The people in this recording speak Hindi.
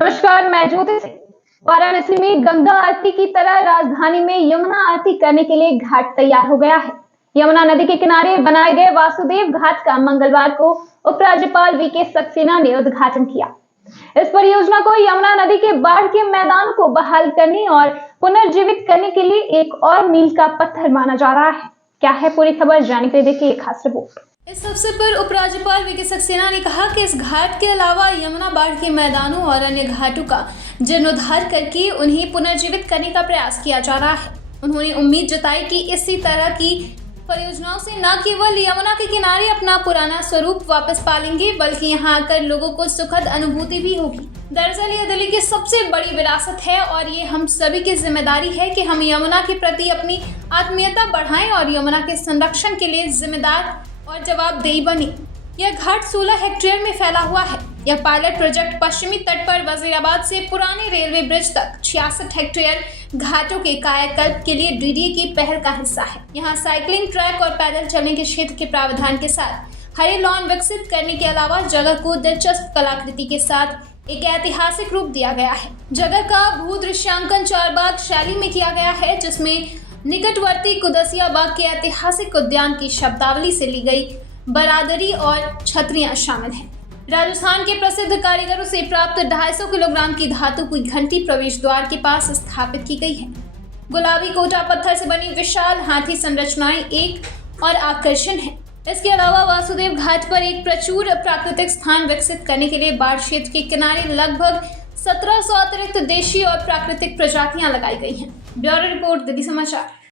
नमस्कार, मैं ज्योति सिंह। वाराणसी में गंगा आरती की तरह राजधानी में यमुना आरती करने के लिए घाट तैयार हो गया है। यमुना नदी के किनारे बनाए गए वासुदेव घाट का मंगलवार को उपराज्यपाल वीके सक्सेना ने उद्घाटन किया। इस परियोजना को यमुना नदी के बाढ़ के मैदान को बहाल करने और पुनर्जीवित करने के लिए एक और मील का पत्थर माना जा रहा है। क्या है पूरी खबर, जानने के लिए देखिए खास रिपोर्ट। इस अवसर पर उपराज्यपाल वीके सक्सेना ने कहा कि इस घाट के अलावा यमुना बाढ़ के मैदानों और अन्य घाटों का जीर्णोद्धार करके उन्हें पुनर्जीवित करने का प्रयास किया जा रहा है। उन्होंने उम्मीद जताई कि इसी तरह की परियोजनाओं से न केवल यमुना के किनारे अपना पुराना स्वरूप वापस पालेंगे, बल्कि यहाँ आकर लोगों को सुखद अनुभूति भी होगी। दरअसल ये दिल्ली की सबसे बड़ी विरासत है और ये हम सभी की जिम्मेदारी है कि हम यमुना के प्रति अपनी आत्मीयता बढ़ाएं और यमुना के संरक्षण के लिए जिम्मेदार और जवाबदेही बनी। यह घाट 16 हेक्टेयर में फैला हुआ है। यह पायलट प्रोजेक्ट पश्चिमी तट पर वजीराबाद से पुराने रेलवे ब्रिज तक 66 हेक्टेयर घाटों के कायाकल्प के लिए डीडीए की पहल का हिस्सा है। यहाँ साइकिलिंग ट्रैक और पैदल चलने के क्षेत्र के प्रावधान के साथ हरे लॉन विकसित करने के अलावा जगह को दिलचस्प कलाकृति के साथ एक ऐतिहासिक रूप दिया गया है। जगह का भूदृश्यांकन चारबाग शैली में किया गया है, जिसमें निकटवर्ती कुदसिया बाग के ऐतिहासिक उद्यान की शब्दावली से ली गई बरादरी और छतरियां शामिल हैं। राजस्थान के प्रसिद्ध कारीगरों से प्राप्त 250 किलोग्राम की धातु की घंटी प्रवेश द्वार के पास स्थापित की गई है। गुलाबी कोटा पत्थर से बनी विशाल हाथी संरचनाएं एक और आकर्षण है। इसके अलावा वासुदेव घाट पर एक प्रचुर प्राकृतिक स्थान विकसित करने के लिए बाढ़ क्षेत्र के किनारे लगभग 1700 अतिरिक्त देशी और प्राकृतिक प्रजातियां लगाई गई हैं। ब्यूरो रिपोर्ट, दिल्ली समाचार।